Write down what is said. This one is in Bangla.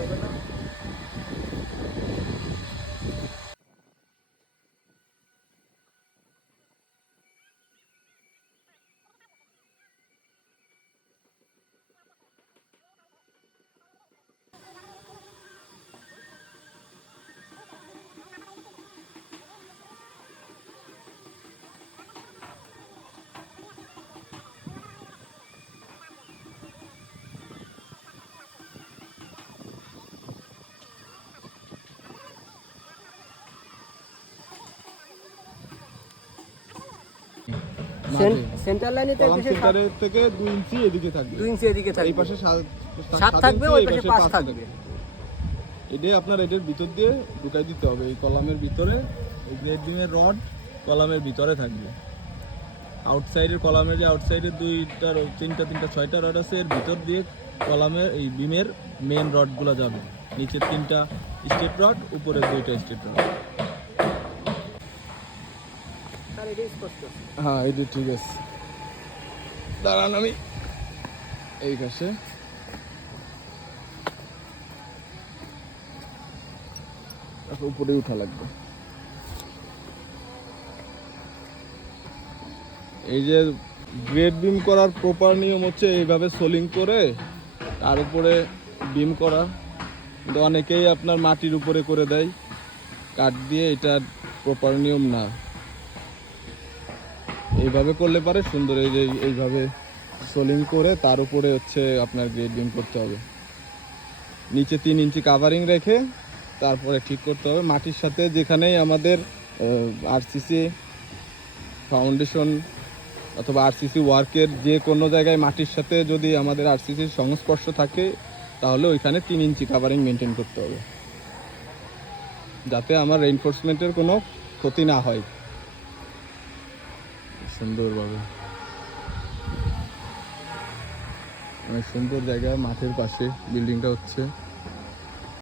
হবে না। সেন্টার লাইনে কলাম সেন্টারের থেকে 2 ইঞ্চি এদিকে থাকবে, 2 ইঞ্চি এদিকে থাকবে, এই পাশে 7 থাকবে, ওই পাশে 5 থাকবে। এটাই আপনার এটার ভিতর দিয়ে ঢুকাই দিতে হবে, এই কলামের ভিতরে। এই গ্রেড বিমের রড কলামের ভিতরে থাকবে। আউটসাইডের কলামের যে আউটসাইডের 2টা 3টা 6টা রড আছে, এর ভিতর দিয়ে কলামের এই বিমের মেন রডগুলো যাবে। নিচে 3টা স্টেপ রড, উপরে 2টা স্টেপ রড। হ্যাঁ, এটা ঠিক আছে। দাঁড়ান, আমি এই পাশে উপরে উঠা লাগবে। এই যে গ্রেড বিম করার প্রপার নিয়ম হচ্ছে এইভাবে সোলিং করে তার উপরে বিম করা। কিন্তু অনেকেই আপনার মাটির উপরে করে দেয় কাঠ দিয়ে, এটা প্রপার নিয়ম না। এইভাবে করলে পারে সুন্দর। এই যে এইভাবে সোলিং করে তার উপরে হচ্ছে আপনার গ্রেড বিম করতে হবে। নিচে 3 ইঞ্চি কাভারিং রেখে তারপরে ঠিক করতে হবে। মাটির সাথে যেখানেই আমাদের আরসিসি ফাউন্ডেশন অথবা আরসিসি ওয়ার্কের যে কোনো জায়গায় মাটির সাথে যদি আমাদের আরসিসির সংস্পর্শ থাকে, তাহলে ওইখানে 3 ইঞ্চি কাভারিং মেনটেন করতে হবে, যাতে আমার রেইনফোর্সমেন্টের কোনো ক্ষতি না হয়। সুন্দরভাবে অনেক সুন্দর জায়গা, মাঠের পাশে বিল্ডিংটা হচ্ছে।